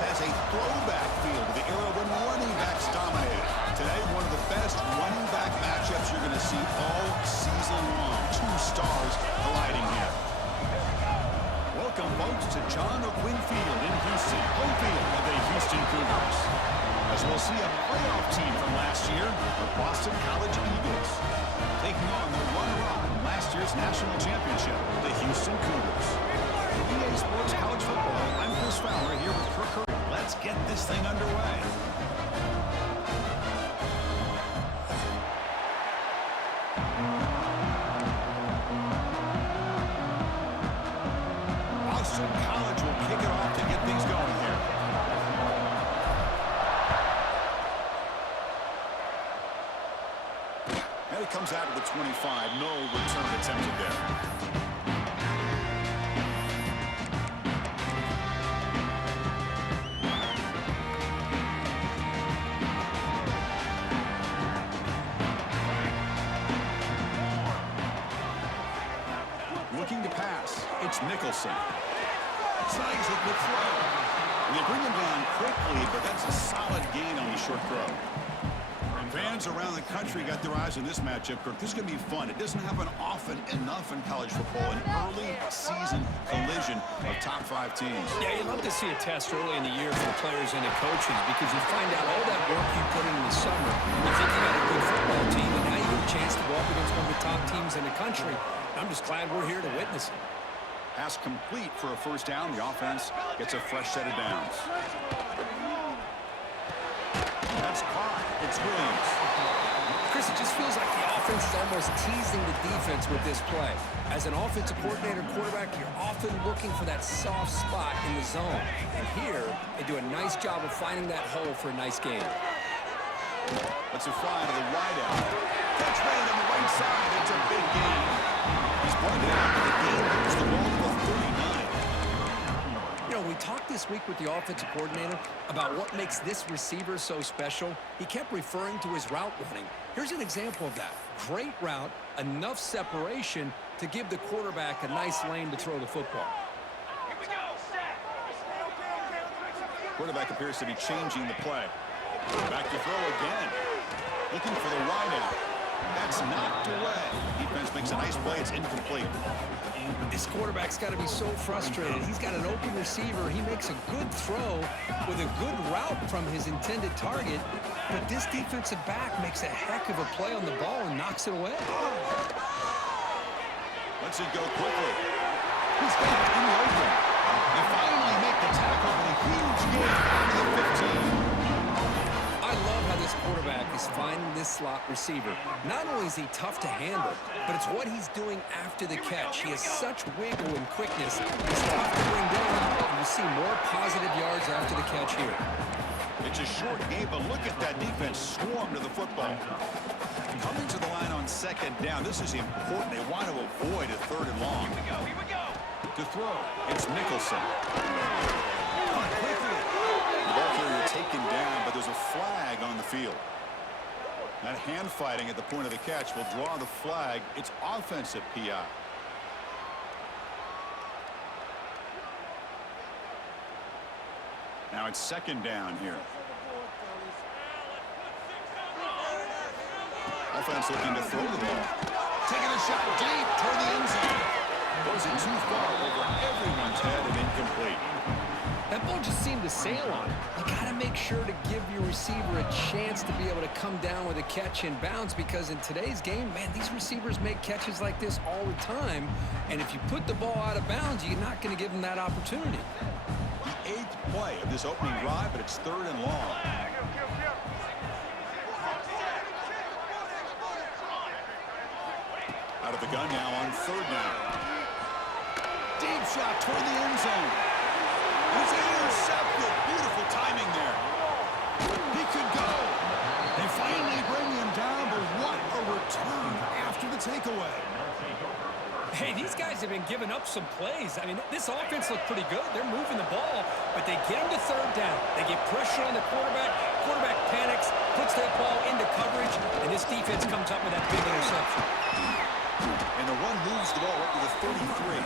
has a throwback feel to the era when running backs dominated. Today, one of the best running back matchups you're going to see all season long. Two stars colliding here. Welcome, folks, to John O'Quinn Field in Houston, home field of the Houston Cougars. As we'll see a playoff team from last year, the Boston College Eagles, taking on the runner-up from last year's national championship, the Houston Cougars. For EA Sports College Football, I'm Chris Fowler here with Kirk Curry. Let's get this thing underway. Boston College will kick it off to get things going here. And it comes out of the 25. No return attempted there. Looking to pass. It's Nicholson. Snags a good throw. They bring him down quickly, but that's a solid gain on the short throw. Fans around the country got their eyes on this matchup, Kirk. This is going to be fun. It doesn't happen often enough in college football, an early season collision of top 5 teams. Yeah, you'd love to see a test early in the year for the players and the coaches because you find out all that work you put in the summer. You think you got a good football team, and now you get a chance to go up against one of the top teams in the country. I'm just glad we're here to witness it. Pass complete for a first down. The offense gets a fresh set of downs. That's caught. It's Williams. Chris, it just feels like the offense is almost teasing the defense with this play. As an offensive coordinator quarterback, you're often looking for that soft spot in the zone. And here, they do a nice job of finding that hole for a nice game. Let's a fly to the wide out. Catch made on the right side. It's a big gain. He's brought it out, but the game moves the ball to the 39. You know, we talked this week with the offensive coordinator about what makes this receiver so special. He kept referring to his route running. Here's an example of that. Great route, enough separation to give the quarterback a nice lane to throw the football. Quarterback appears to be changing the play. Back to throw again. Looking for the wide out. That's knocked away. Defense makes a nice play. It's incomplete. This quarterback's got to be so frustrated. He's got an open receiver. He makes a good throw with a good route from his intended target, but this defensive back makes a heck of a play on the ball and knocks it away. Lets it go quickly. He's got it in the open. They finally make the tackle with a huge gain to the 15. I love how this quarterback is finding this slot receiver. Not only is he tough to handle, but it's what he's doing after the catch. He has such wiggle and quickness. He's tough to bring down, and you see more positive yards after the catch here. It's a short game, but look at that defense swarm to the football. Coming to the line on second down, this is important. They want to avoid a third and long. Here we go. To throw, it's Nicholson. Quickly. The ball carrier taken down, but there's a flag on the field. That hand fighting at the point of the catch will draw the flag. It's offensive PI. Now it's second down here. Offense looking to throw the ball. Taking a shot deep toward the end zone. Goes it too far over everyone's head and incomplete. That ball just seemed to sail on it. You got to make sure to give your receiver a chance to be able to come down with a catch in bounds because in today's game, man, these receivers make catches like this all the time. And if you put the ball out of bounds, you're not going to give them that opportunity. The 8th play of this opening drive, but it's third and long. Out of the gun now on third down. Deep shot toward the end zone. It's intercepted. Beautiful timing there. He could go. They finally bring him down, but what a return after the takeaway. Hey, these guys have been giving up some plays. I mean, this offense looked pretty good. They're moving the ball, but they get him to third down. They get pressure on the quarterback. Quarterback panics, puts that ball into coverage, and this defense comes up with that big interception. And the run moves the ball up to the 33.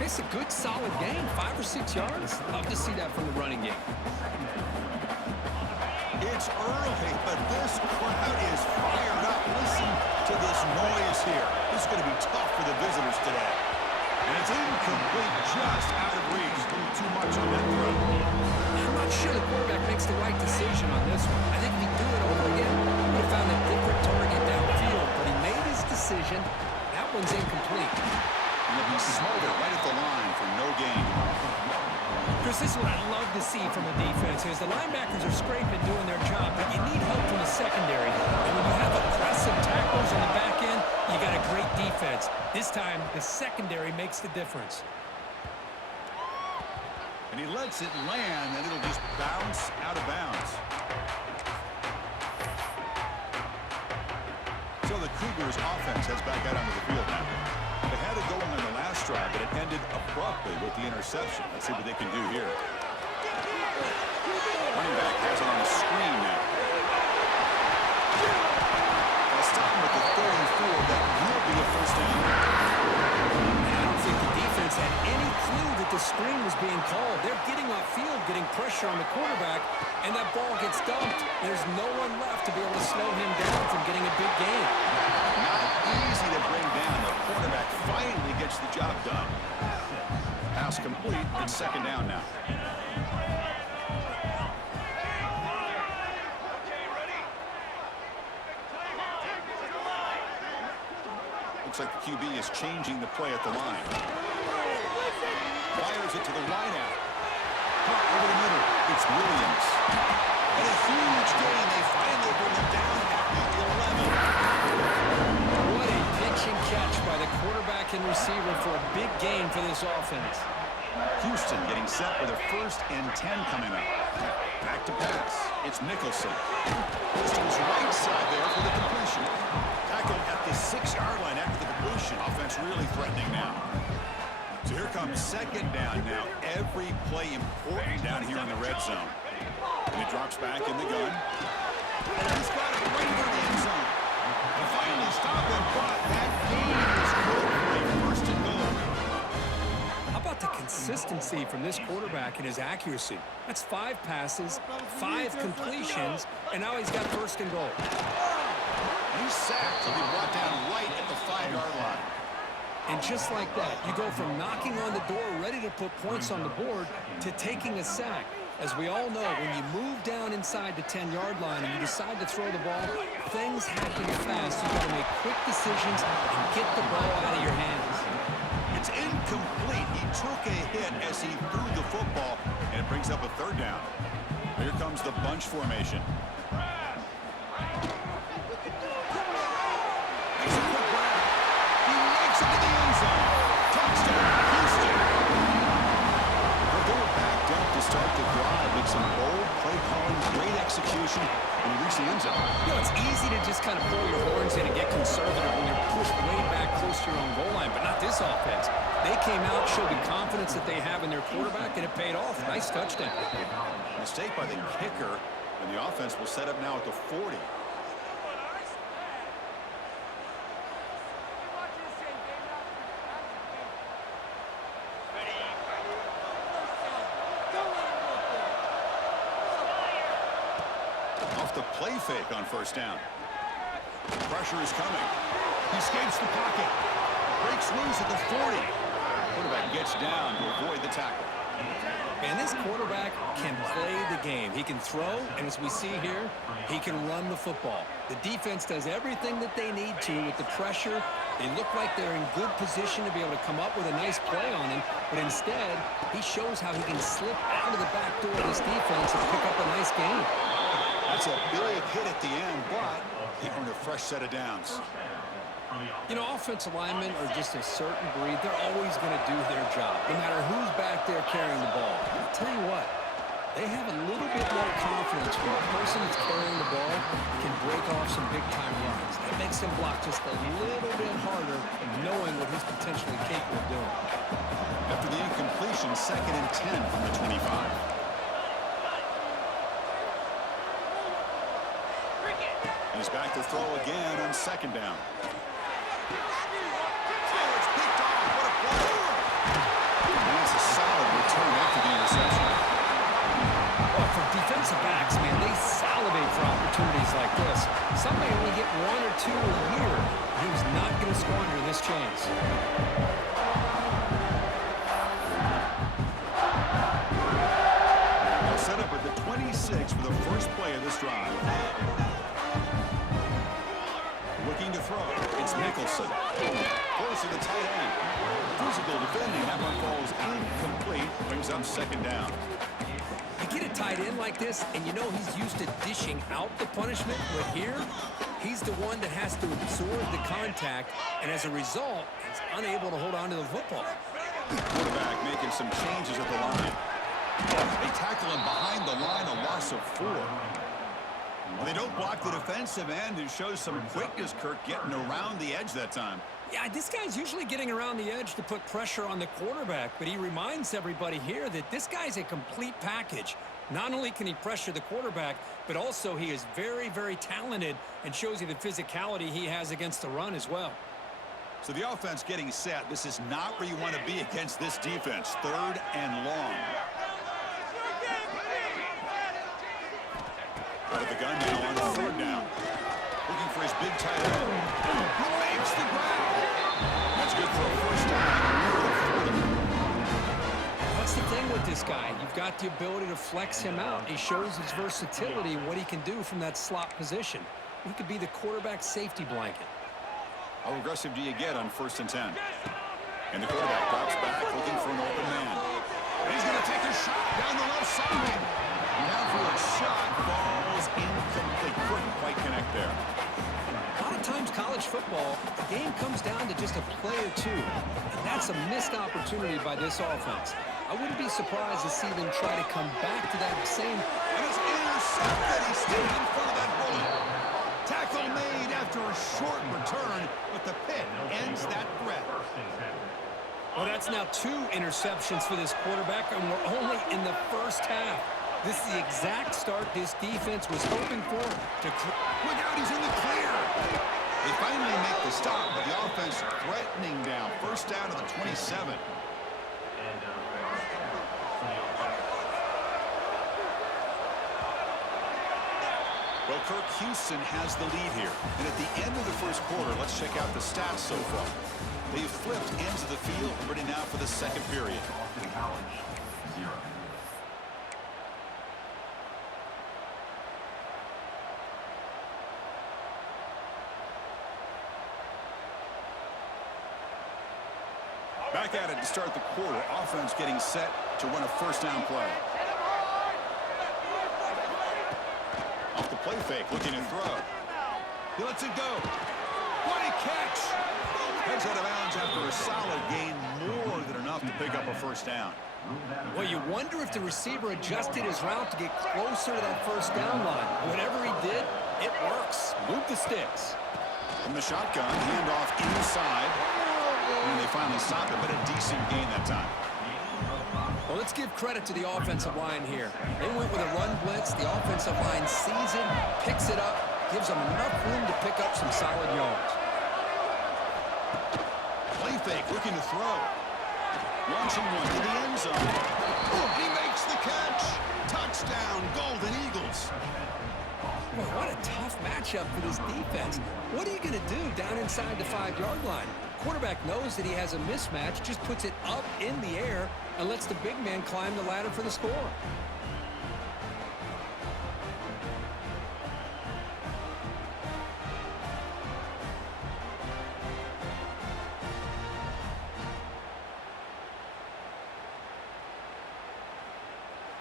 It's a good, solid game. 5 or 6 yards. Love to see that from the running game. It's early, but this crowd is fired up. Listen to this noise here. This is going to be tough for the visitors today. And it's incomplete, just out of reach. A little too much on that throw. I'm not sure the quarterback makes the right decision on this one. I think if he do it over again, he would have found a different target downfield. But he made his decision. That one's incomplete. And he'll be smothered right at the line for no gain. Chris, this is what I love to see from a defense is the linebackers are scraping, doing their job, but you need help from the secondary. And when you have aggressive tackles on the back end, you got a great defense. This time, the secondary makes the difference. And he lets it land, and it'll just bounce out of bounds. So the Cougars offense heads back out onto the field now. They had it going on the last drive, but it ended abruptly with the interception. Let's see what they can do here. Running back has it on the screen now. They'll stop him at the 34. That will be a first down. I don't think the defense had any clue that the screen was being called. They're getting off field, getting pressure on the quarterback, and that ball gets dumped. There's no one left to be able to slow him down from getting a big gain. Not easy to bring down. The quarterback finally gets the job done. Pass complete. It's second down now. Looks like the QB is changing the play at the line. Fires it to the wideout. Caught over the middle. It's Williams. And a huge gain. They finally bring him down at the 11. What a pitch and catch by the quarterback and receiver for a big gain for this offense. Houston getting set with a 1st and 10 coming up. Back to pass. It's Nicholson. Goes to his right side there for the completion. Tackled at the 6-yard line after the completion. Offense really threatening now. So here comes second down now. Every play important down here in the red zone. And he drops back in the gun. And he's got it right near the end zone. And finally stop him, but that gain is good for a 1st and goal. How about the consistency from this quarterback and his accuracy? That's 5 passes, 5 completions, and now he's got 1st and goal. He's sacked. He'll be brought down right at the 5-yard line. And just like that, you go from knocking on the door, ready to put points on the board, to taking a sack. As we all know, when you move down inside the 10-yard line and you decide to throw the ball, things happen fast. You've got to make quick decisions and get the ball out of your hands. It's incomplete. He took a hit as he threw the football, and it brings up a 3rd down. Here comes the bunch formation. Makes a quick grab. He makes it to the end zone. Touchdown, Houston. Well, they were backed up to start the drive with some bold play calling, great execution, and reach the end zone. You know, it's easy to just kind of pull your horns in and get conservative when you're pushed way back close to your own goal line, but not this offense. They came out, showed the confidence that they have in their quarterback, and it paid off. Nice touchdown. Mistake by the kicker, and the offense will set up now at the 40. Off the play fake on 1st down. Pressure is coming. He escapes the pocket. Breaks loose at the 40. Quarterback gets down to avoid the tackle. And this quarterback can play the game. He can throw, and as we see here, he can run the football. The defense does everything that they need to with the pressure. They look like they're in good position to be able to come up with a nice play on him, but instead, he shows how he can slip out of the back door of this defense and pick up a nice gain. That's a big hit at the end, but he earned a fresh set of downs. You know, offensive linemen are just a certain breed. They're always going to do their job, no matter who's back there carrying the ball. I'll tell you what, they have a little bit more confidence when the person that's carrying the ball can break off some big-time runs. That makes them block just a little bit harder, knowing what he's potentially capable of doing. After the incompletion, 2nd and 10 from the 25. He's back to throw again on 2nd down. Oh, it's picked off. What a play. Defensive backs, man, they salivate for opportunities like this. Some may only get 1 or 2 a year. He was not going to squander this chance. They'll set up at the 26 for the first play of this drive. Looking to throw. It's Nicholson. Close to the tight end. Physical defending. That one falls incomplete. Brings up second down. You get a tight end like this, and you know he's used to dishing out the punishment, but here, he's the one that has to absorb the contact, and as a result, he's unable to hold on to the football. Quarterback making some changes at the line. They tackle him behind the line, a loss of 4. Well, they don't block the defensive end, and shows some quickness, Kirk, getting around the edge that time. Yeah, this guy's usually getting around the edge to put pressure on the quarterback, but he reminds everybody here that this guy's a complete package. Not only can he pressure the quarterback, but also he is very, very talented and shows you the physicality he has against the run as well. So the offense getting set. This is not where you want to be against this defense. 3rd and long. Out of the gun now on 3rd down. Looking for his big tight end. Who makes the grab? That's good for a first down. That's the thing with this guy. You've got the ability to flex him out. He shows his versatility and what he can do from that slot position. He could be the quarterback safety blanket. How aggressive do you get on 1st and 10? And the quarterback drops back looking for an open man. He's going to take a shot down the left side. Now for a shot, falls incomplete. Couldn't quite connect there. A lot of times college football, the game comes down to just a play or two, and that's a missed opportunity by this offense. I wouldn't be surprised to see them try to come back to that same. And it's intercepted. He stayed in front of that bullet. Tackle made after a short return, but the pit ends that threat. Well, that's now 2 interceptions for this quarterback, and we're only in the first half. This is the exact start this defense was hoping for. Look out, he's in the clear. They finally make the stop, but the offense threatening down. First down to the 27. Well, Kirk, Houston has the lead here. And at the end of the first quarter, let's check out the stats so far. They've flipped ends of the field, ready now for the second period. Back at it to start the quarter. Offense getting set to run a first down play. Off the play fake, looking to throw. He lets it go. What a catch! Heads out of bounds after a solid gain, more than enough to pick up a first down. Well, you wonder if the receiver adjusted his route to get closer to that first down line. Whatever he did, it works. Move the sticks. From the shotgun, handoff inside. And they finally stopped it, but a decent gain that time. Well, let's give credit to the offensive line here. They went with a run blitz. The offensive line sees it, picks it up, gives them enough room to pick up some solid yards. Play fake, looking to throw. Launching one to the end zone. Oh, he makes the catch. Touchdown, Golden Eagles. Boy, what a tough matchup for this defense. What are you going to do down inside the 5-yard line? Quarterback knows that he has a mismatch, just puts it up in the air and lets the big man climb the ladder for the score.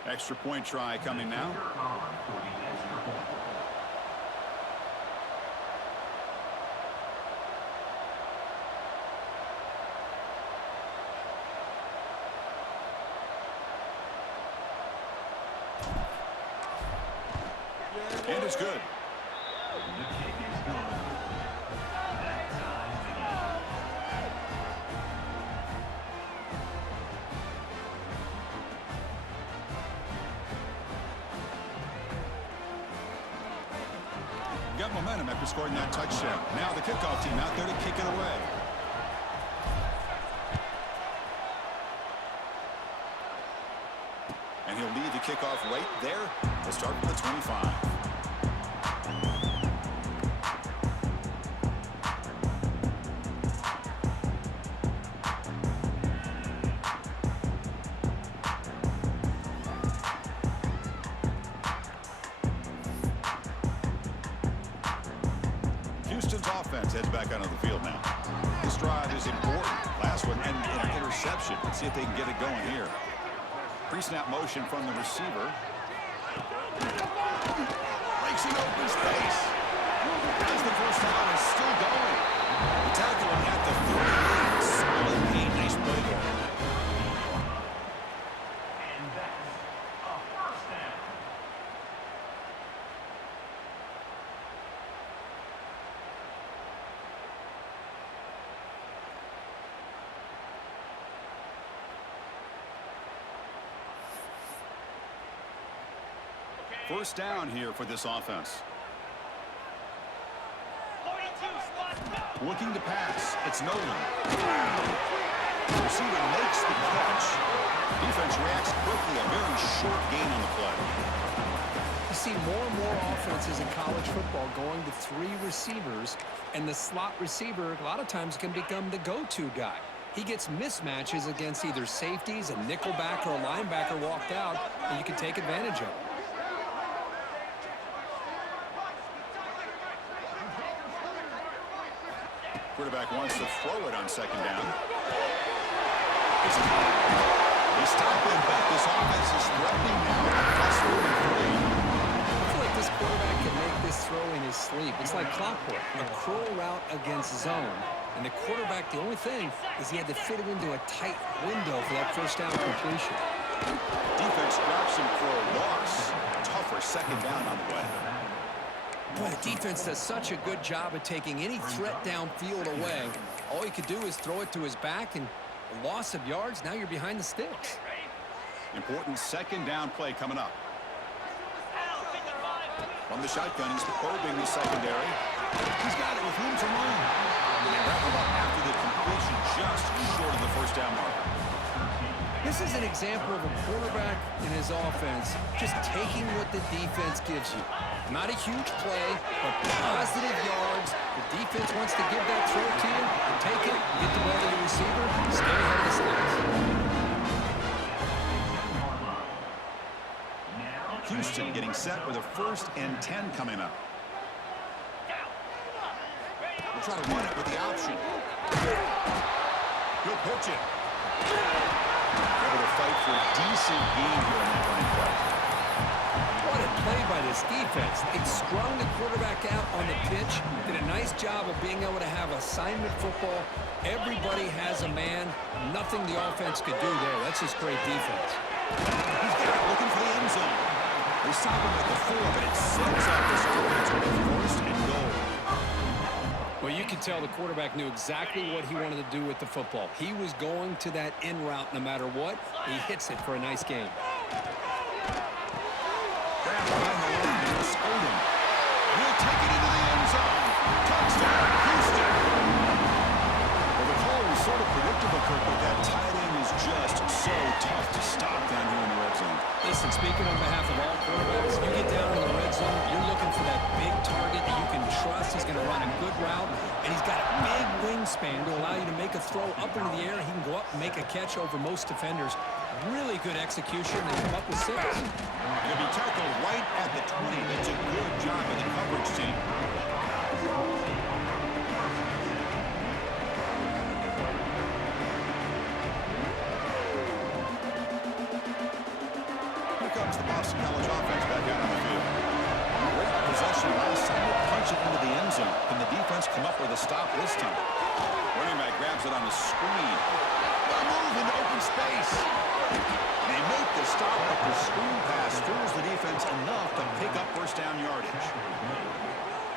Extra point try coming now. And it's good. Got momentum after scoring that touchdown. Now the kickoff team out there to kick it away. And he'll lead the to kick off right there. We'll start from the 25. Houston's offense heads back onto the field now. This drive is important. Last one, and an interception. Let's see if they can get it going here. Pre-snap motion from the receiver. Breaks an open space. As the first down is still going. The tackling at the 38. Solid gain. Nice play there. First down here for this offense. Looking to pass. It's Nolan. The receiver makes the catch. Defense reacts quickly. A very short gain on the play. You see more and more offenses in college football going to 3 receivers, and the slot receiver a lot of times can become the go-to guy. He gets mismatches against either safeties, a nickelback, or a linebacker walked out, and you can take advantage of it. Quarterback wants to throw it on second down. It's caught. They stop him, but this offense is threatening now. Plus 43. I feel like this quarterback can make this throw in his sleep. It's like clockwork. A curl route against zone. And the quarterback, the only thing is he had to fit it into a tight window for that first down completion. Defense drops him for a loss. Tougher second down on the way. Boy, the defense does such a good job of taking any threat downfield away. All you could do is throw it to his back, and a loss of yards, now you're behind the sticks. Important second down play coming up. From the shotgun, he's probing the secondary. He's got it with room to run. And they wrap him up after the completion, just short of the first down marker. This is an example of a quarterback in his offense just taking what the defense gives you. Not a huge play, but positive yards. The defense wants to give that throw to you. You take it, get the ball to the receiver, stay ahead of the sticks. Houston getting set with a 1st and 10 coming up. We'll try to run it with the option. He'll pitch it. Able to fight for a decent gain here on that running play. What a play by this defense. It strung the quarterback out on the pitch, did a nice job of being able to have assignment football. Everybody has a man. Nothing the offense could do there. That's just great defense. He's got it, looking for the end zone. They stop him at the 4, but it sets up this offense with a 1st and goal. Well, you can tell the quarterback knew exactly what he wanted to do with the football. He was going to that in route no matter what. He hits it for a nice game. Behind the line, it's Odom. He'll take it into the end zone. Touchdown, Houston. Well, the call was sort of predictable, Kirk, but that tight end is just so tough to stop down here in the red zone. Listen, speaking on behalf of all quarterbacks, you get down in the red zone, you're looking for that big target that you can trust. He's going to run a good route, and he's got a big wingspan to allow you to make a throw up into the air. He can go up and make a catch over most defenders. Really good execution. They come up with 6. He'll be tackled right at the 20. That's a good job of the coverage team. Here comes the Boston College offense back out on the field. Great possession last time. They punch it into the end zone. Can the defense come up with a stop this time? Running back grabs it on the screen. They'll move into open space. They make the stop, but the screen pass fools the defense enough to pick up first down yardage.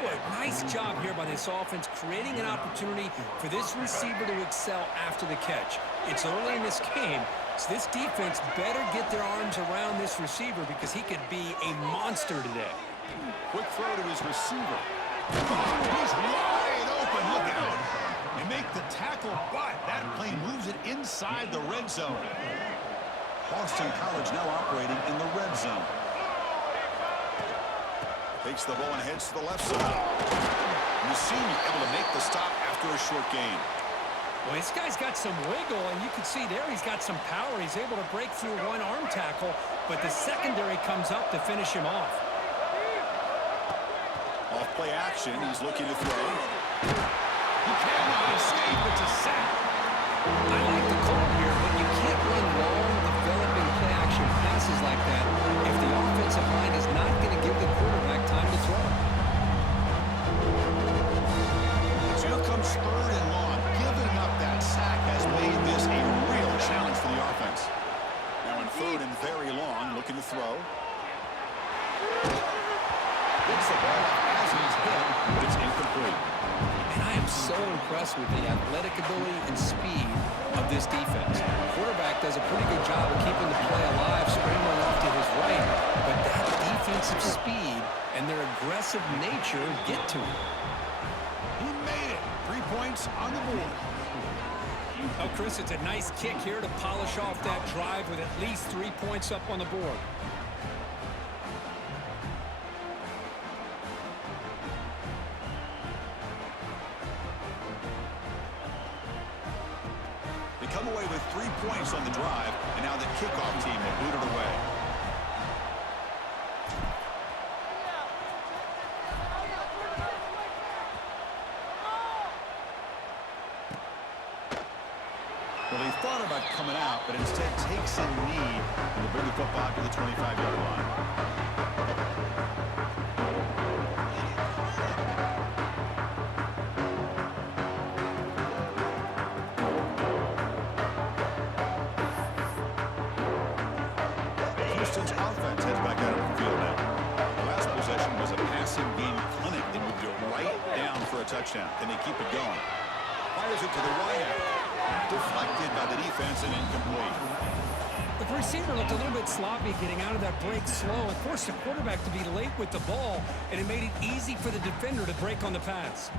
Boy, nice job here by this offense, creating an opportunity for this receiver to excel after the catch. It's early in this game, so this defense better get their arms around this receiver because he could be a monster today. Quick throw to his receiver. He's wide open. Look out. They make the tackle, but that plane moves it inside the red zone. Boston College now operating in the red zone. Takes the ball and heads to the left side. Mussini able to make the stop after a short gain. Well, this guy's got some wiggle, and you can see there he's got some power. He's able to break through one arm tackle, but the secondary comes up to finish him off. Off play action, he's looking to throw. He cannot escape. It's a sack. I like the call here, but you can't run long, developing play action passes like that if the offensive line is not going to give the quarterback time to throw. So here comes third and long. Giving up that sack has made this a real challenge for the offense. Now in third and very long, looking to throw. Gets the ball as he's hit, but it's incomplete. And I am so impressed with the athletic ability and speed of this defense. The quarterback does a pretty good job of keeping the play alive, scrambling off to his right, but that defensive speed and their aggressive nature get to him. He made it. 3 points on the board. Oh, Chris, it's a nice kick here to polish off that drive with at least 3 points up on the board. They come away with 3 points on the drive, and now the kickoff team will boot it away. Well, he thought about coming out, but instead takes a knee and will bring the football to the 25-yard line. Houston's offense heads back out of the field now. The last possession was a passing game clinic. They moved it right down for a touchdown. Can they keep it going? Fires it to the right. Deflected by the defense and incomplete. The receiver looked a little bit sloppy getting out of that break slow and forced the quarterback to be late with the ball, and it made it easy for the defender to break on the pass.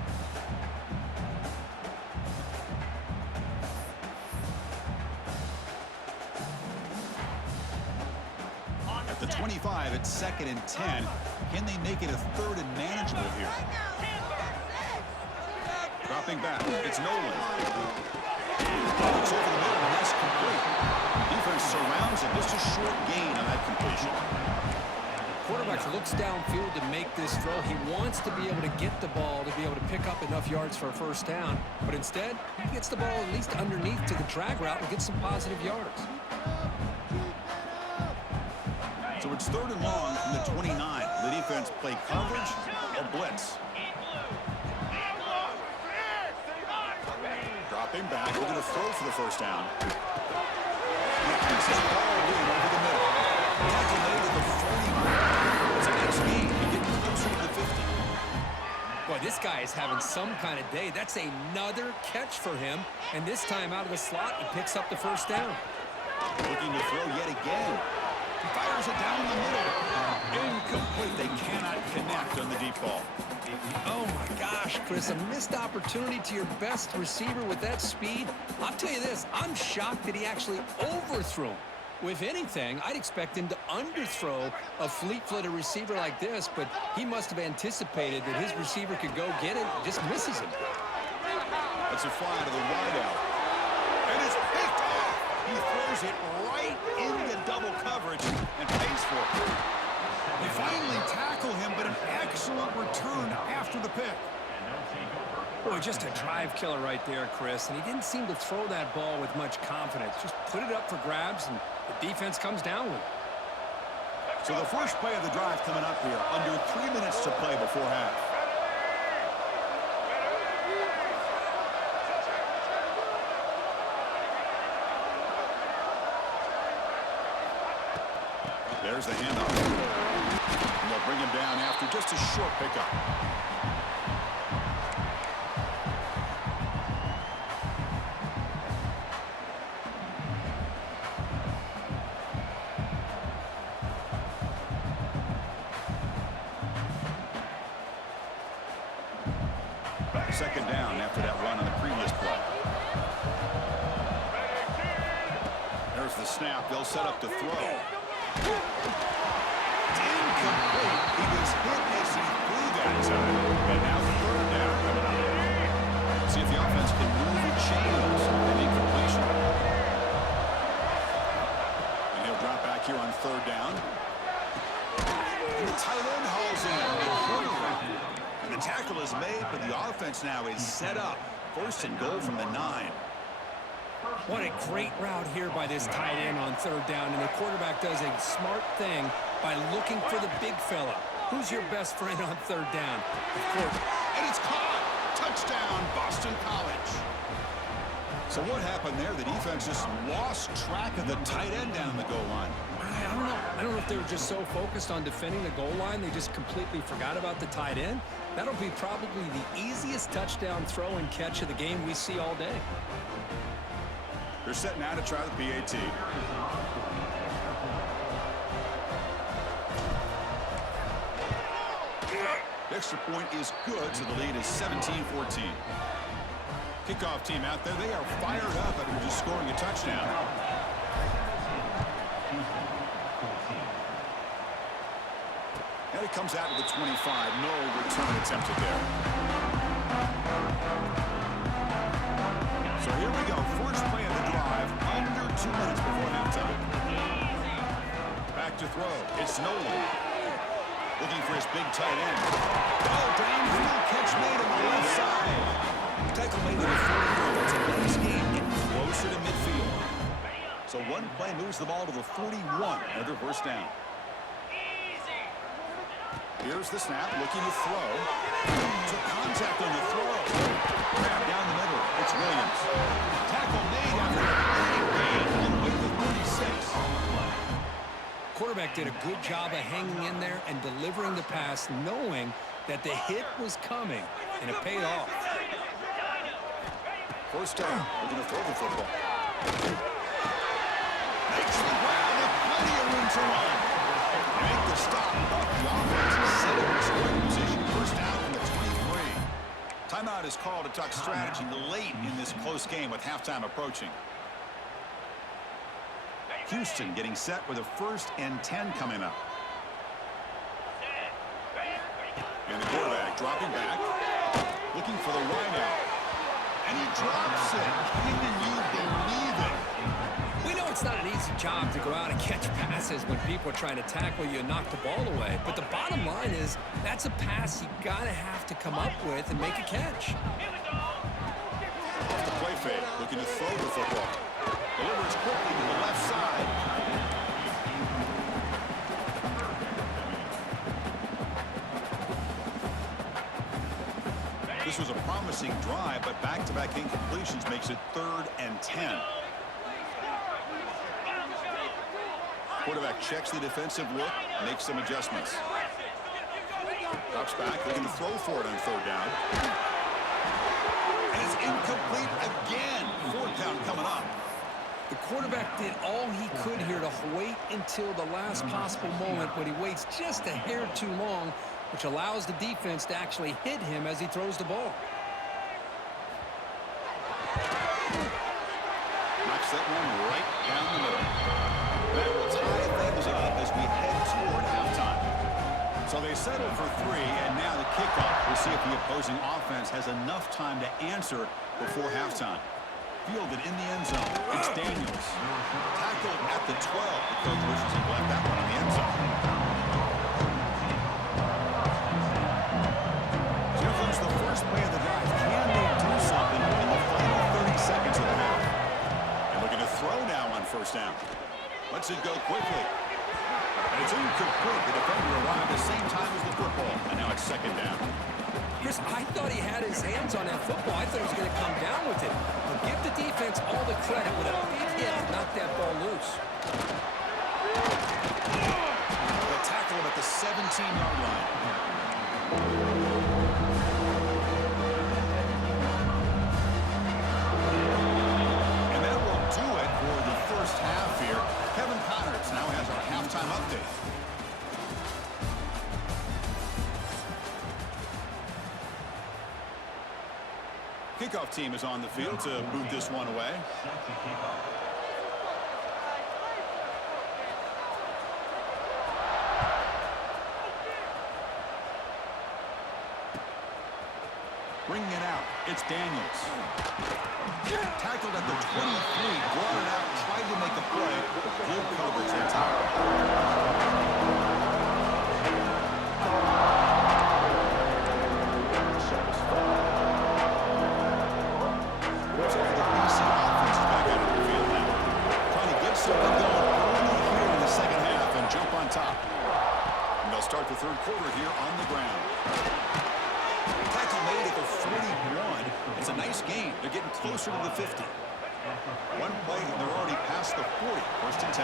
At the 25, it's 2nd and 10. Can they make it a 3rd and manageable here? Dropping back, it's Nolan. It's over the middle, and that's complete. Defense surrounds him. Just a short gain on that completion. Quarterback looks downfield to make this throw. He wants to be able to get the ball to be able to pick up enough yards for a first down, but instead, he gets the ball at least underneath to the drag route and gets some positive yards. So it's 3rd and long from the 29. The defense play coverage or blitz. Dropping back, looking to throw for the first down. This is all in over the middle. Tackle made at the 40. It's a nice gain. He getting closer to the 50. Boy, this guy is having some kind of day. That's another catch for him, and this time out of the slot, he picks up the first down. Looking to throw yet again. He fires it down the middle. Incomplete. They cannot connect on the deep ball. Oh, my gosh, Chris, a missed opportunity to your best receiver with that speed. I'll tell you this, I'm shocked that he actually overthrew him. With anything, I'd expect him to underthrow a fleet-footed receiver like this, but he must have anticipated that his receiver could go get it and just misses him. That's a fly to the wideout. And it's picked off. He throws it right into double coverage and pays for it. They finally tackle him, but an excellent return after the pick. Boy, just a drive killer right there, Chris, and he didn't seem to throw that ball with much confidence. Just put it up for grabs, and the defense comes down with it. So the first play of the drive coming up here, under 3 minutes to play before half. There's the handoff. And they'll bring him down after just a short pickup. Second down after that run on the previous play. There's Here's the snap. They'll set up to throw. It's incomplete. He was hit as he threw that time. And now third down coming up. See if the offense can move the chains with an incompletion. And he'll drop back here on third down. And the tight end hauls in. And the tackle is made, but the offense now is set up. First and goal from the 9. What a great route here by this tight end on third down, and the quarterback does a smart thing by looking for the big fella. Who's your best friend on third down? Of course. And it's caught. Touchdown, Boston College. So what happened there? The defense just lost track of the tight end down the goal line. I don't know. I don't know if they were just so focused on defending the goal line, they just completely forgot about the tight end. That'll be probably the easiest touchdown throw and catch of the game we see all day. They're set now to try the PAT. The extra point is good, so the lead is 17-14. Kickoff team out there, they are fired up after just scoring a touchdown. And it comes out to the 25. No return attempted there. So here we go. First play of the drive. Under 2 minutes before halftime. Back to throw. It's Nolan. Looking for his big tight end. Oh, downfield catch made on the left side. Tackle made at the 40. It's a nice game getting closer to midfield. So one play moves the ball to the 41. Another first down. Here's the snap, looking to throw. Took contact on the throw. Grab down the middle. It's Williams. Tackle made after a big gain all the way to the 36. Quarterback did a good job of hanging in there and delivering the pass, knowing that the hit was coming, and it paid off. First down. We're going to throw the football. Makes the grab with plenty of room to run. Make the stop. The offense is set in scoring position. First down from the 23. Timeout is called to talk strategy late in this close game with halftime approaching. Houston getting set with a 1st and 10 coming up. And the quarterback dropping back. Looking for the wide out. And he drops it. Can you believe it? We know it's not an easy job to go out and catch passes when people are trying to tackle you and knock the ball away. But the bottom line is that's a pass you gotta have to come up with and make a catch. Off the play fake, looking to throw the football. Delivers quickly to the left side. This was a promising drive, but back-to-back incompletions makes it 3rd and 10. Quarterback checks the defensive look, makes some adjustments. Drops back, looking to throw for it on 3rd down. And it's incomplete again. 4th down coming up. The quarterback did all he could here to wait until the last possible moment, but he waits just a hair too long, which allows the defense to actually hit him as he throws the ball. Knocks that one right down the middle. That will tie things up as we head toward halftime. So they settle for 3, and now the kickoff. We'll see if the opposing offense has enough time to answer before halftime. Fielded in the end zone. It's Daniels. Tackled at the 12. The coach wishes he left that one in the end zone. So here comes the first play of the drive. Can they do something in the final 30 seconds of the half? And looking to throw now on 1st down. Lets it go quickly. And it's incomplete. The defender arrived at the same time as the football. And now it's 2nd down. Chris, I thought he had his hands on that football. I thought he was going to come down with it. But give the defense all the credit with a big hit to knock that ball loose. They'll tackle him at the 17-yard line. And that will do it for the first half here. Kevin Connors now has our halftime update. Kickoff team is on the field to boot this one away. Bringing it out, it's Daniels. Tackled at the 23, brought it out, tried to make a play. Good coverage on top. So the BC offense is back out on the field now. Trying to get something going early here in the second half and jump on top. And they'll start the third quarter here on the ground. Tackle made at the 41. It's a nice gain. They're getting closer to the 50. One play, and they're already past the 40. First and 10.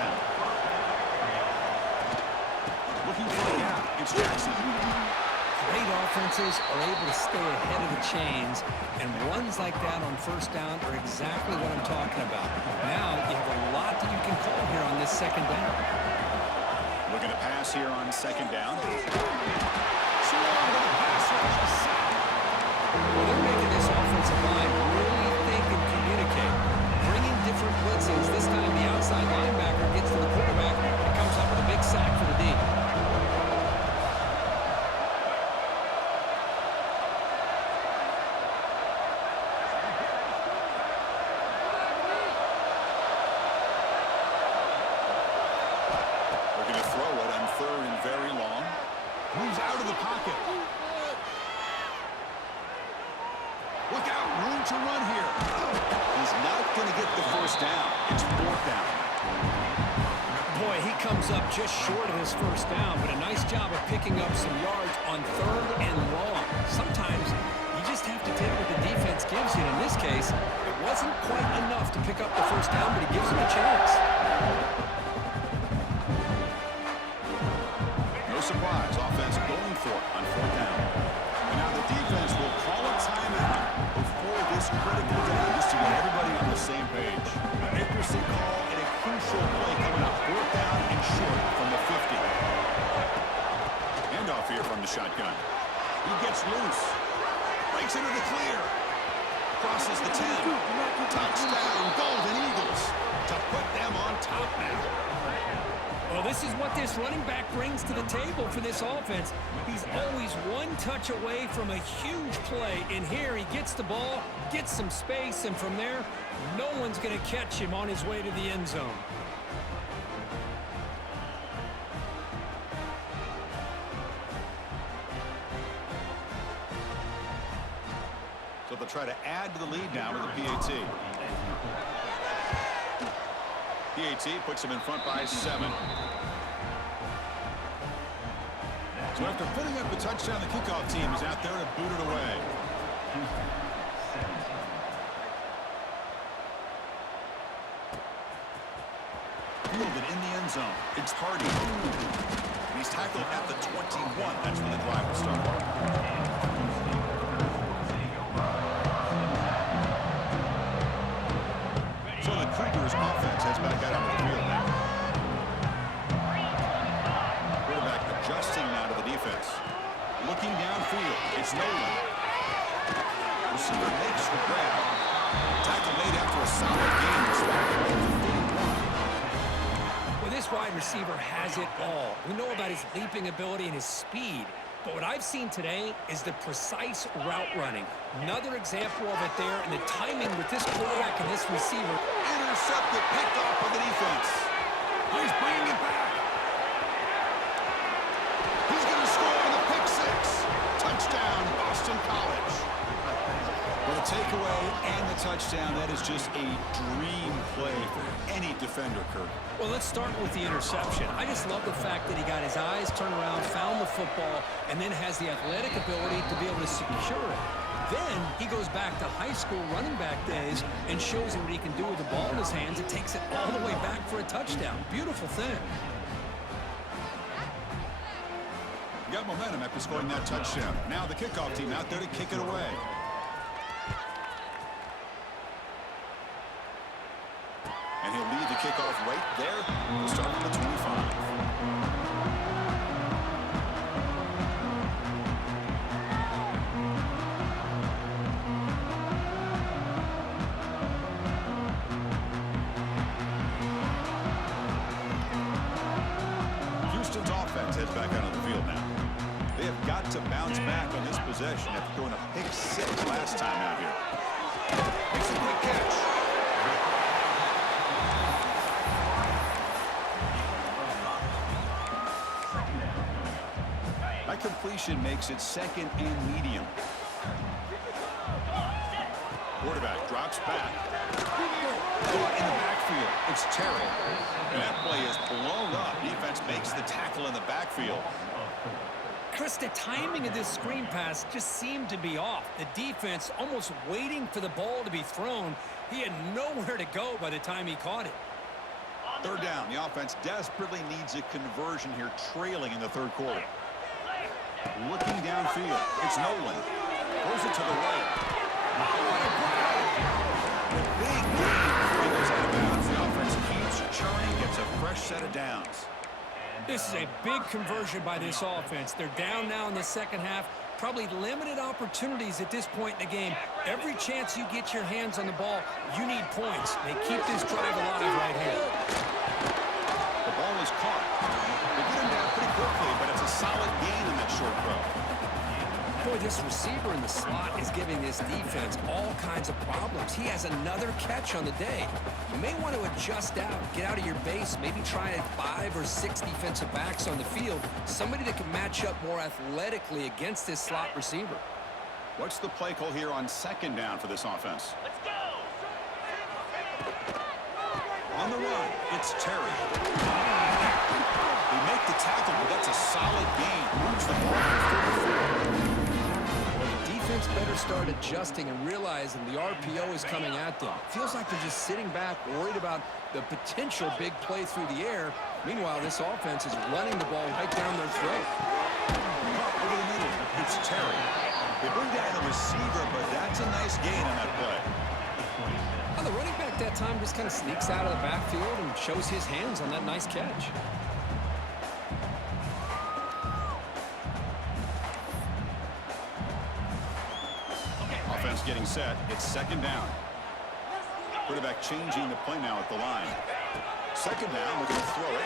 Looking for a gap. It's Jackson. Great offenses are able to stay ahead of the chains, and runs like that on first down are exactly what I'm talking about. Now you have a lot that you can call here on this second down. Looking to pass here on second down. Well, they're making this offensive line really think and communicate. Bringing different blitzes. This time the outside linebacker gets to the quarterback and comes up with a big sack for the D. We're going to throw it on third and very long. Moves out of the pocket. Look out, room to run here. He's not going to get the first down. It's fourth down. Boy, he comes up just short of his first down, but a nice job of picking up some yards on third and long. Sometimes you just have to take what the defense gives you. In this case, it wasn't quite enough to pick up the first down, but he gives him a chance. No surprise, offense going for it on fourth down. And now the defense will call a timeout before this critical down, just to get everybody on the same page. Accuracy call and a crucial play coming up. Fourth down and short from the 50. Handoff here from the shotgun. He gets loose. Breaks into the clear. Crosses the 10. Touchdown, Golden Eagles to put them on top now. Well, this is what this running back brings to the table for this offense. He's always one touch away from a huge play. And here he gets the ball, gets some space, and from there, no one's going to catch him on his way to the end zone. So they'll try to add to the lead now with the PAT. PAT puts him in front by 7. So after putting up a touchdown, the kickoff team is out there to boot it away. Fielded in the end zone. It's Hardy. And he's tackled at the 21. That's where the drive will start. So the Cougars offense has back out onto the field now. Quarterback adjusting now to the defense. Looking downfield. It's Nolan. Receiver makes the grab. Tackle made after a solid game. Well, this wide receiver has it all. We know about his leaping ability and his speed. But what I've seen today is the precise route running. Another example of it there, and the timing with this quarterback and this receiver. Intercepted, picked off by the defense. He's bringing it back. He's going to score on the pick 6. Touchdown, Boston College. Well, the takeaway and the touchdown, that is just a dream play for any defender, Kirk. Well, let's start with the interception. I just love the fact that he got his eyes turned around, found the football, and then has the athletic ability to be able to secure it. Then he goes back to high school running back days and shows him what he can do with the ball in his hands. It takes it all the way back for a touchdown. Beautiful thing. Got momentum after scoring that touchdown. Now the kickoff team out there to kick it away. And he'll lead the kickoff right there, starting at the 25. Houston's offense heads back out on the field now. They have got to to bounce back on this possession after throwing a pick six last time out here. Makes a quick catch. That completion makes it second and medium. Quarterback drops back. Caught in the backfield. It's Terry. And that play is blown up. Defense makes the tackle in the backfield. Chris, the timing of this screen pass just seemed to be off. The defense almost waiting for the ball to be thrown. He had nowhere to go by the time he caught it. Third down. The offense desperately needs a conversion here, trailing in the third quarter. Looking downfield. It's Nolan. Throws it to the right. The big gain before he goes out of bounds. The offense keeps churning, gets a fresh set of downs. This is a big conversion by this offense. They're down now in the second half. Probably limited opportunities at this point in the game. Every chance you get your hands on the ball, you need points. They keep this drive alive right here. The ball is caught. They get him down pretty quickly, but it's a solid gain in that short throw. Boy, this receiver in the slot is giving this defense all kinds of problems. He has another catch on the day. You may want to adjust out, get out of your base, maybe try 5 or 6 defensive backs on the field, somebody that can match up more athletically against this slot receiver. What's the play call here on second down for this offense? Let's go! On the run, it's Terry. They make the tackle, but that's a solid gain. Moves the ball to 34. Defense better start adjusting and realizing the RPO is coming at them. Feels like they're just sitting back, worried about the potential big play through the air. Meanwhile, this offense is running the ball right down their throat. Over the middle, it's Terry. They bring down the receiver, but that's a nice gain on that play. Well, the running back that time just kind of sneaks out of the backfield and shows his hands on that nice catch. Offense getting set. It's second down. Quarterback changing the play now at the line. Second down, we're going to throw it.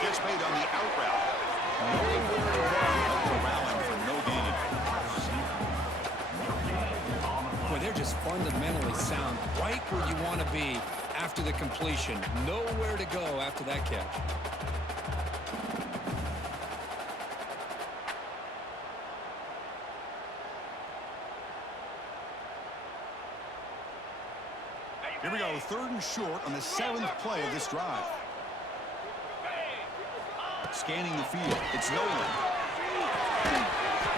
Catch made on the out route. Corralling for no gain. Boy, they're just fundamentally sound right where you want to be after the completion. Nowhere to go after that catch. Here we go, third and short on the 7th play of this drive. Scanning the field, it's Nolan.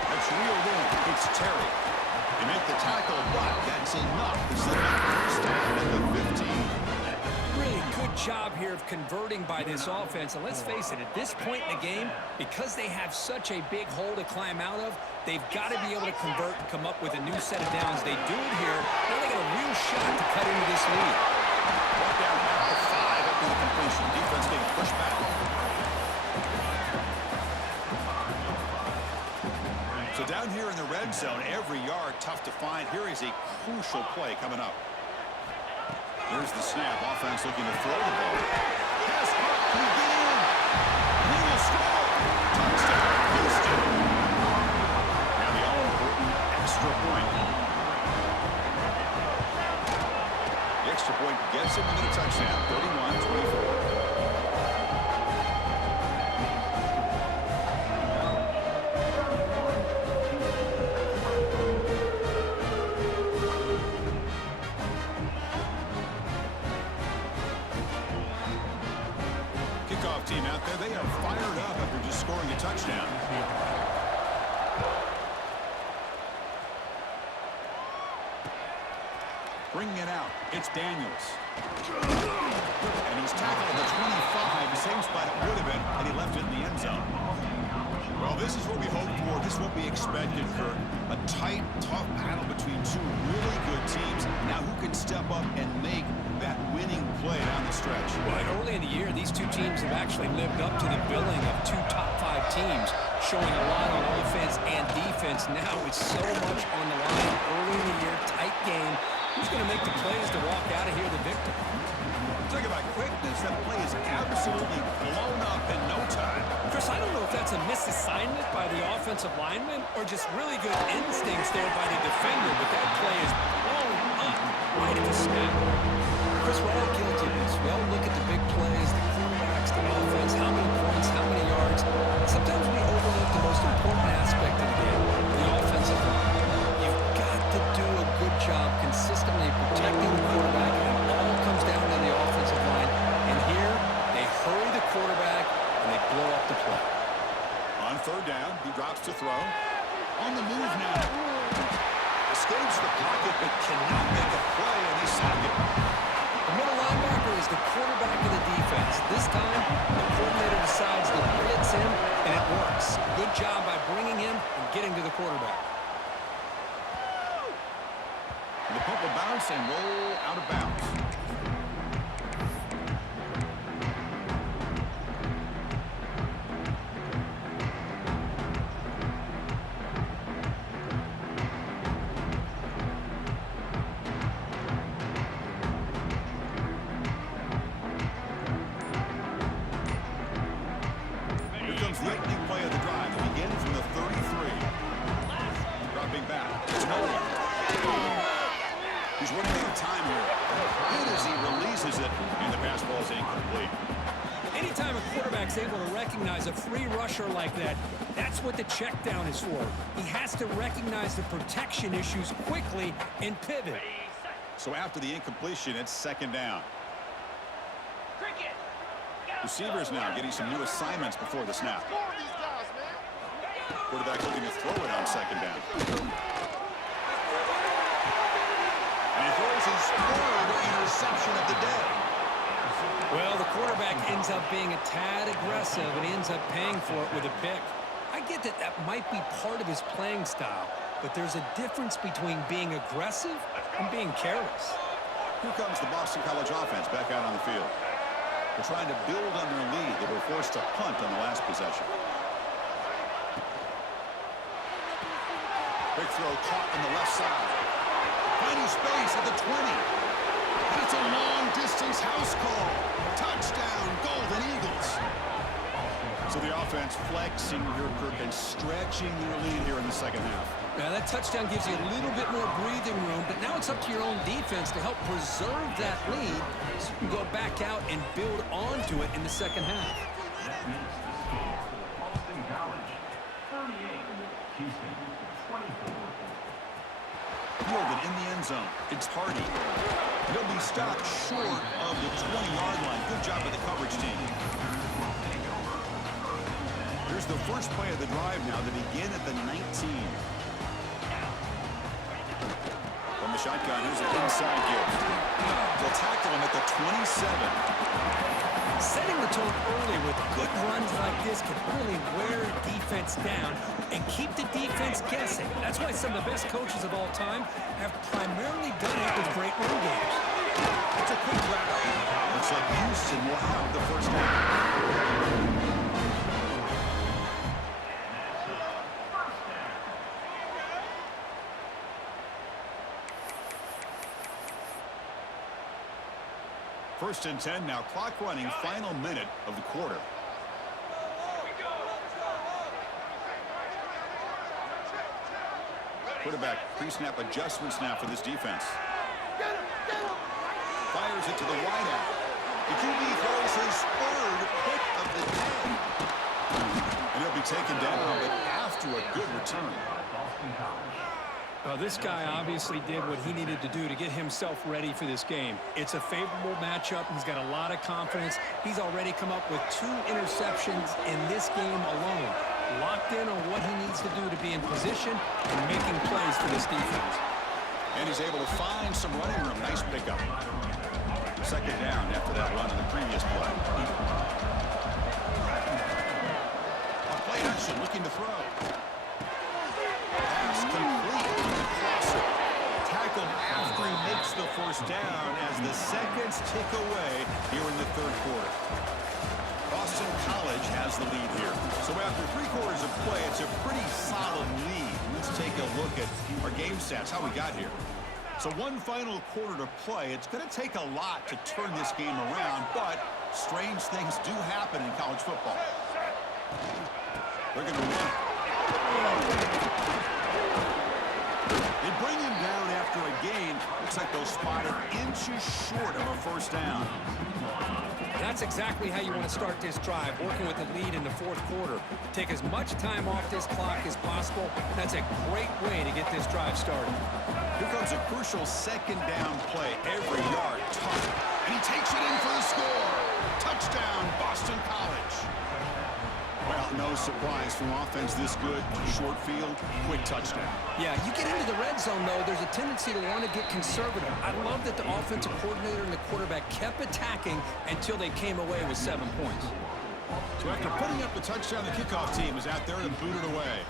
That's reeled in, it's Terry. They make the tackle, but that's enough to set up first down at the 15. Really good job here of converting by this offense. And let's face it, at this point in the game, because they have such a big hole to climb out of, they've got to be able to convert and come up with a new set of downs. They do it here. Now they got a real shot to cut into this lead. Brought down at the 5 after the completion. Defense getting pushed back. So down here in the red zone, every yard tough to find. Here is a crucial play coming up. Here's the snap. Offense looking to throw the ball. Pass caught. Can he get in? He will score. Touchdown, Houston. Now the all-important extra point. The extra point gets him into the touchdown. 31-24. Team out there, they are fired up after just scoring a touchdown. Bringing it out, it's Daniels. And he's tackled at the 25, the same spot it would have been had he left it in the end zone. Well, this is what we hoped for. This is what we expected, Kurt. A tight, tough battle between two really good teams. Now who can step up and make that winning play down the stretch? Well, early in the year, these two teams have actually lived up to the billing of two top-5 teams, showing a lot on offense and defense. Now it's so much on the line. Early in the year, tight game. Who's going to make the plays to walk out of here the victor? Talk about quickness. That play is absolutely blown up in no time. Chris, I don't know if that's a misassignment by the offensive offensive lineman or just really good instincts there by the defender, but that play is blown up right at the snap. Chris, we're all guilty of this. We all look at the big plays, the quarterbacks, the offense, how many points, how many yards. Sometimes we overlook the most important aspect of the game, the offensive line. You've got to do a good job consistently protecting the quarterback, and it all comes down to the offensive line. And here, they hurry the quarterback, and they blow up the play. On third down, he drops to throw. On the move now. Escapes the pocket, but cannot make a play, and they sack it. The middle linebacker is the quarterback of the defense. This time, the coordinator decides to blitz him, and it works. Good job by bringing him and getting to the quarterback. The punt will bounce and roll out of bounds. Here comes the opening play of the drive. It begins from the 33. Dropping back. It's Nolan. He's running out of time here. And as he releases it, and the pass ball is incomplete. Anytime a quarterback's able to recognize a free rusher like that, that's what the check down is for. He has to recognize the protection issues quickly and pivot. So after the incompletion, it's second down. Receivers now getting some new assignments before the snap. Quarterback looking to throw it on second down. And he throws his third interception of the day. Well, the quarterback ends up being a tad aggressive and ends up paying for it with a pick. I get that that might be part of his playing style, but there's a difference between being aggressive and being careless. Here comes the Boston College offense back out on the field. They're trying to build on their lead. They were forced to punt on the last possession. Big throw caught on the left side. Finding space at the 20. And it's a long-distance house call. Touchdown, Golden Eagles. So the offense flexing here, Kirk, and stretching their lead here in the second half. Now, that touchdown gives you a little bit more breathing room, but now it's up to your own defense to help preserve that lead so you can go back out and build onto it in the second half. Fielded in the end zone. It's Hardy. He'll be stopped short of the 20-yard line. Good job by the coverage team. Here's the first play of the drive now. They begin at the 19. From the shotgun, here's an inside give. They'll tackle him at the 27. Setting the tone early with good runs like this can really wear defense down and keep the defense guessing. That's why some of the best coaches of all time have primarily done it with great run games. It's a quick route. Looks like Houston will have the first down. First and 10 now, clock running, final minute of the quarter. Quarterback pre-snap adjustments now for this defense. Fires it to the wideout. The QB throws his third pick of the day. And he'll be taken down, but after a good return. Well, this guy obviously did what he needed to do to get himself ready for this game. It's a favorable matchup. He's got a lot of confidence. He's already come up with 2 interceptions in this game alone. Locked in on what he needs to do to be in position and making plays for this defense. And he's able to find some running room. Nice pickup. Second down after that run in the previous play. On play action, looking to throw. Pass complete to the crosser. Tackled after he makes the first down as the seconds tick away here in the third quarter. Boston College has the lead here. So after 3 quarters of play, it's a pretty solid lead. Let's take a look at our game stats, how we got here. So one final quarter to play. It's going to take a lot to turn this game around, but strange things do happen in college football. They're going to win. They bring him down after a gain. Looks like they'll spot it inches short of a first down. That's exactly how you want to start this drive, working with the lead in the fourth quarter. Take as much time off this clock as possible. That's a great way to get this drive started. Here comes a crucial second down play. Every yard tough. And he takes it in for the score. Touchdown, Boston College. Well, no surprise from offense this good. Short field, quick touchdown. Yeah, you get into the red zone, though, there's a tendency to want to get conservative. I love that the offensive coordinator and the quarterback kept attacking until they came away with 7 points. So after putting up the touchdown, the kickoff team is out there to boot it away.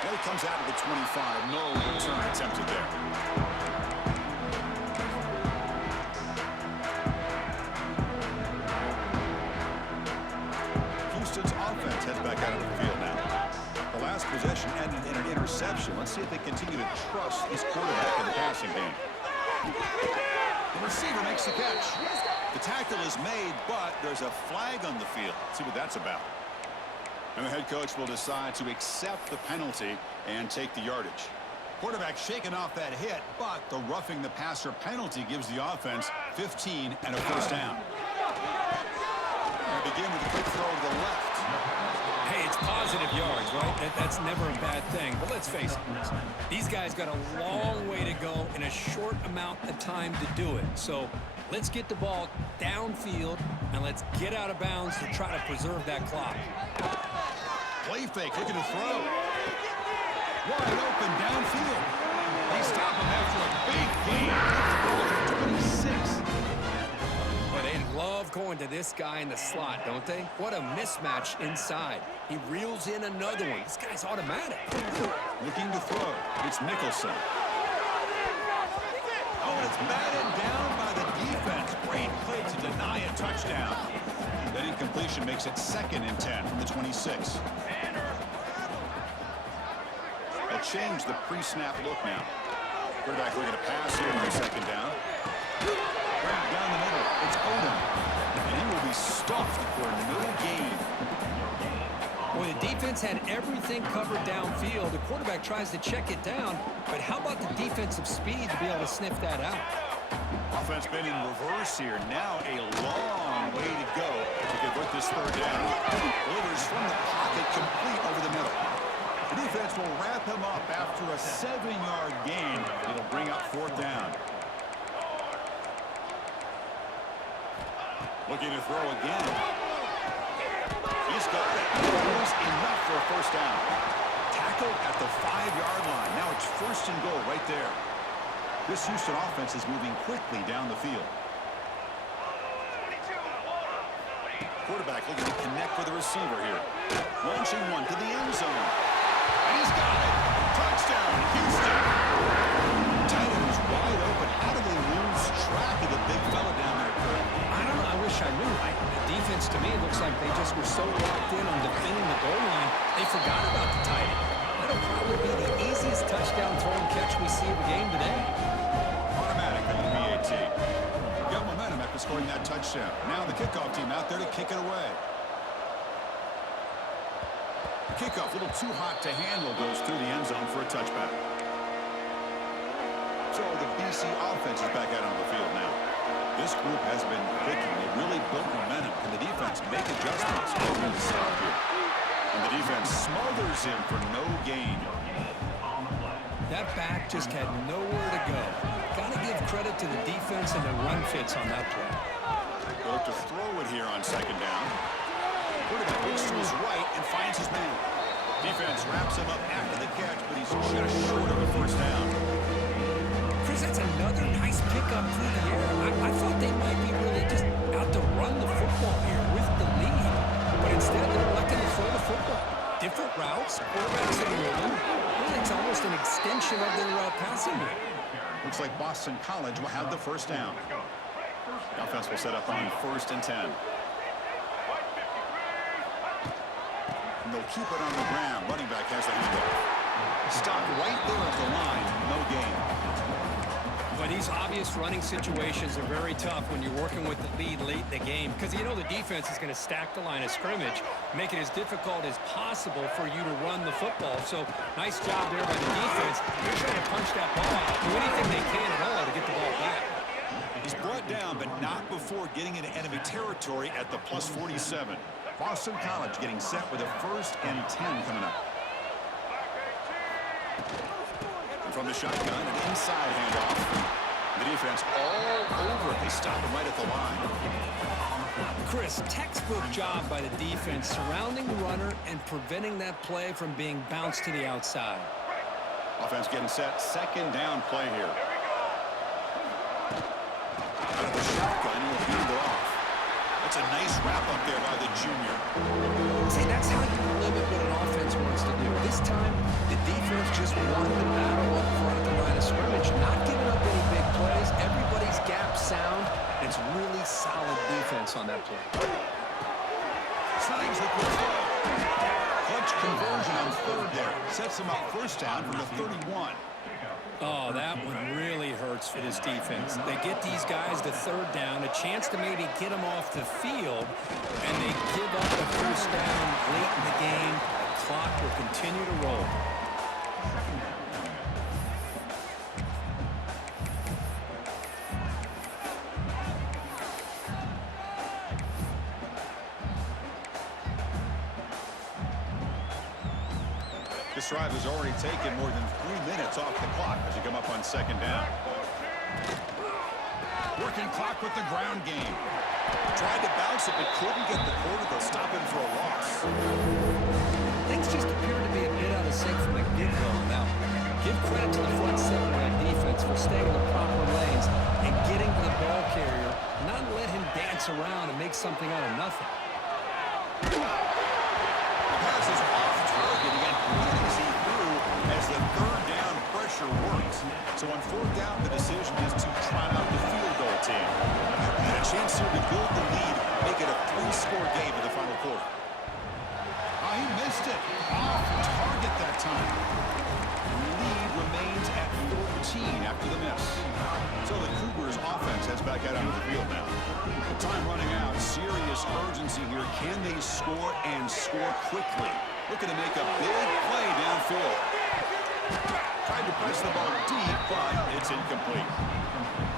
Play comes out of the 25. No return attempted there. Houston's offense heads back out of the field now. The last possession ended in an interception. Let's see if they continue to trust this quarterback in the passing game. The receiver makes the catch. The tackle is made, but there's a flag on the field. Let's see what that's about. And the head coach will decide to accept the penalty and take the yardage. Quarterback shaking off that hit, but the roughing the passer penalty gives the offense 15 and a first down. They begin with a quick throw to the left. Hey, it's positive yards, right? That's never a bad thing. But let's face it, these guys got a long way to go in a short amount of time to do it. So let's get the ball downfield, and let's get out of bounds to try to preserve that clock. Play fake, looking to throw. Wide open downfield. They stop him after a big gain. 26. But they love going to this guy in the slot, don't they? What a mismatch inside. He reels in another one. This guy's automatic. Looking to throw. It's Nicholson. Oh, and it's batted down by the defense. Great play to deny a touchdown. That incompletion makes it 2nd and 10 from the 26. They'll change the pre-snap look now. Quarterback looking to pass here on 2nd down. Right down the middle. It's Odom. And he will be stuffed for no gain. Well, the defense had everything covered downfield. The quarterback tries to check it down, but how about the defensive speed to be able to sniff that out? Offense been in reverse here. Now a long way to go to convert this 3rd down. Delivers from the pocket, complete over the middle. The defense will wrap him up after a 7-yard gain. It'll bring up 4th down. Looking to throw again. He's got it. That is enough for a first down. Tackle at the 5-yard line. Now it's 1st and goal right there. This Houston offense is moving quickly down the field. Quarterback looking to connect with the receiver here. Launching one to the end zone. And he's got it. Touchdown, Houston. Tight end was wide open. How do they lose track of the big fella down there, Kurt? I don't know. I wish I knew. The defense, to me, looks like they just were so locked in on defending the goal line, they forgot about the tight end. That'll probably be the easiest touchdown throw and catch we see of the game today. Automatic on the PAT. Got momentum after scoring that touchdown. Now the kickoff team out there to kick it away. The kickoff, a little too hot to handle, goes through the end zone for a touchback. So the BC offense is back out on the field now. This group has been clicking. They really built momentum. Can the defense make adjustments? Really stop here. And the defense smothers him for no gain. That back just had nowhere to go. Got to give credit to the defense and the run fits on that play. They'll look to throw it here on 2nd down. Quarterback looks to his right and finds his man. Defense wraps him up after the catch, but he's just short of a first down. Chris, that's another nice pickup through the air. I thought they might be really just out to run the football here with the lead. But instead, they're electing to throw the football. Different routes, quarterbacks in the rhythm. Really, it's almost an extension of their passing game. Looks like Boston College will have the first down. The offense will set up on 1st and 10. And they'll keep it on the ground. Running back has the handoff. Stopped right there at the line. No gain. But these obvious running situations are very tough when you're working with the lead late in the game because you know the defense is going to stack the line of scrimmage, make it as difficult as possible for you to run the football. So nice job there by the defense. They're trying to punch that ball out, do anything they can at all to get the ball back. He's brought down, but not before getting into enemy territory at the +47. Boston College getting set with a 1st and 10 coming up. From the shotgun, an inside handoff. The defense all over it. They stop him right at the line. Chris, textbook job by the defense surrounding the runner and preventing that play from being bounced to the outside. Offense getting set. 2nd down play here. Out of the shotgun, he'll hand it off. That's a nice wrap up there by the junior. See, that's how you limit what an offense wants to do. This time, the defense just won the battle up front of the line of scrimmage, not giving up any big plays. Everybody's gap sound. It's really solid defense on that play. Slides the quick throw. Clutch conversion on 3rd there. Sets him up 1st down from the 31. Oh, that one really hurts for this defense. They get these guys to 3rd down, a chance to maybe get them off the field, and they give up a 1st down late in the game. The clock will continue to roll. This drive has already taken more than 3 minutes off the clock as you come up on 2nd down. Working clock with the ground game. Tried to bounce it, but couldn't get the quarter. They'll stop him for a loss. Things just appear to be a bit out of sync from the get-go. Now, give credit to the front 7 of that defense for staying in the proper lanes and getting to the ball carrier, not let him dance around and make something out of nothing. The pass is off target again. Getting see through as the 3rd down pressure works. So on 4th down, the decision is to try out the field goal team. And a chance here to build the lead, make it a 3-score game in the final quarter. Oh, he missed it. Off target that time. Lead remains at 14 after the miss. So the Cougars offense heads back out onto the field now. Time running out. Serious urgency here. Can they score and score quickly? Looking to make a big play downfield. Tried to press the ball deep, but it's incomplete.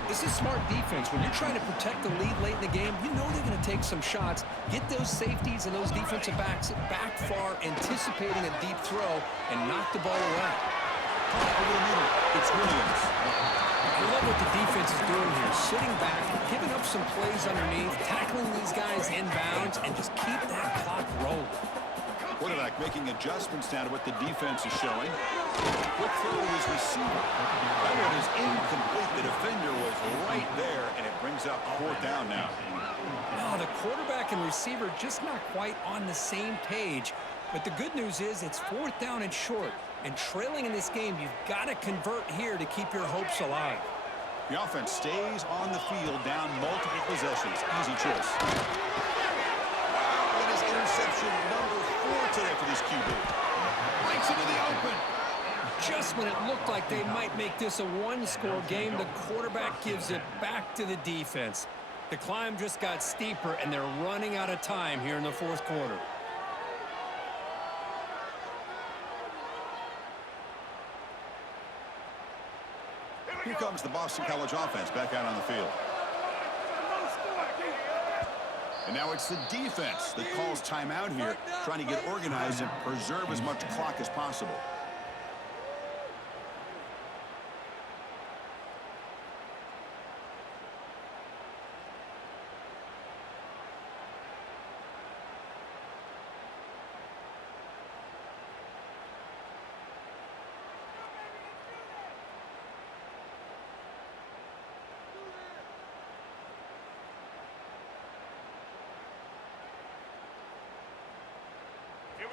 This is smart defense. When you're trying to protect the lead late in the game, you know they're going to take some shots, get those safeties and those defensive backs back far, anticipating a deep throw, and knock the ball away. Over the middle, it's Williams. I love what the defense is doing here, sitting back, giving up some plays underneath, tackling these guys inbounds, and just keep that clock rolling. Quarterback making adjustments now to what the defense is showing. Quick throw to his receiver. That one is incomplete. The defender was right there, and it brings up 4th down now. Oh, the quarterback and receiver just not quite on the same page. But the good news is it's 4th down and short. And trailing in this game, you've got to convert here to keep your hopes alive. The offense stays on the field, down multiple possessions. Easy choice. Wow, that is interception number 4 today for this QB. Breaks into the open. Just when it looked like they might make this a 1-score game, the quarterback gives it back to the defense. The climb just got steeper, and they're running out of time here in the 4th quarter. Here comes the Boston College offense back out on the field. And now it's the defense that calls timeout here, trying to get organized and preserve as much clock as possible.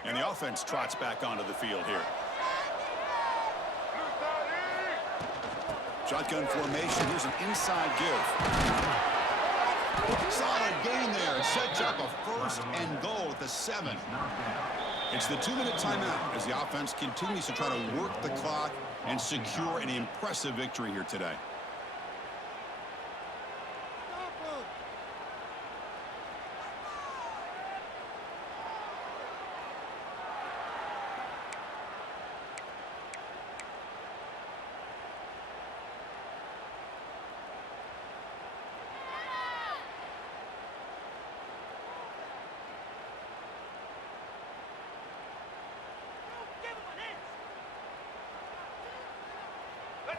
And the offense trots back onto the field here. Shotgun formation. Here's an inside give. Solid gain there. Sets up a 1st and goal at the 7. It's the 2-minute timeout as the offense continues to try to work the clock and secure an impressive victory here today.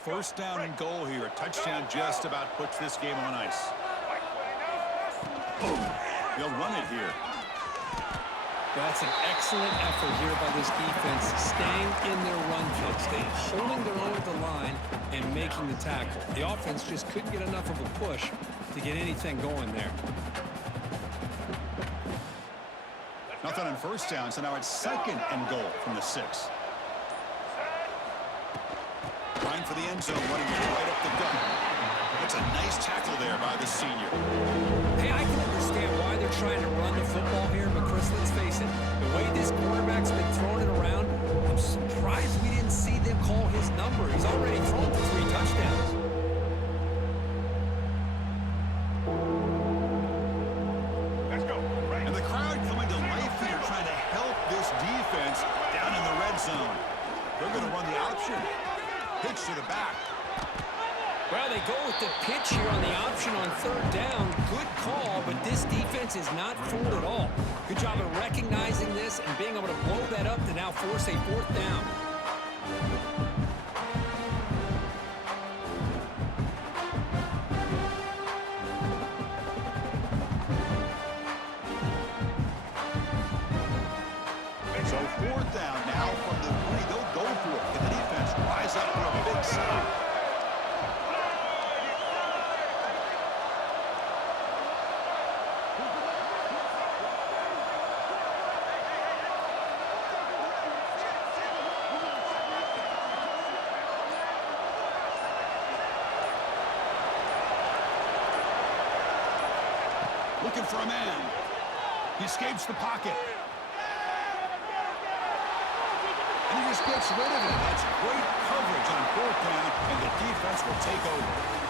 First down and goal here. A touchdown just about puts this game on ice. They'll run it here. That's an excellent effort here by this defense, staying in their run fix, holding their own at the line and making the tackle. The offense just couldn't get enough of a push to get anything going there. Nothing on first down, so now it's second and goal from the 6. Trying for the end zone, running it right up the gut. That's a nice tackle there by the senior. Hey, I can understand why they're trying to run the football here, but Chris, let's face it, the way this quarterback's been throwing it around, I'm surprised we didn't see them call his number. He's already thrown for 3 touchdowns. Let's go. And the crowd coming to life here, trying to help this defense down in the red zone. They're going to run the option. Pitch to the back. Well, they go with the pitch here on the option on 3rd down. Good call, but this defense is not fooled at all. Good job of recognizing this and being able to blow that up to now force a 4th down. So 4th down now from the 3. They'll go for it. Can the defense rise up for a big save? Looking for a man. He escapes the pocket. And he just gets rid of it. That's great coverage on 4th down, and the defense will take over.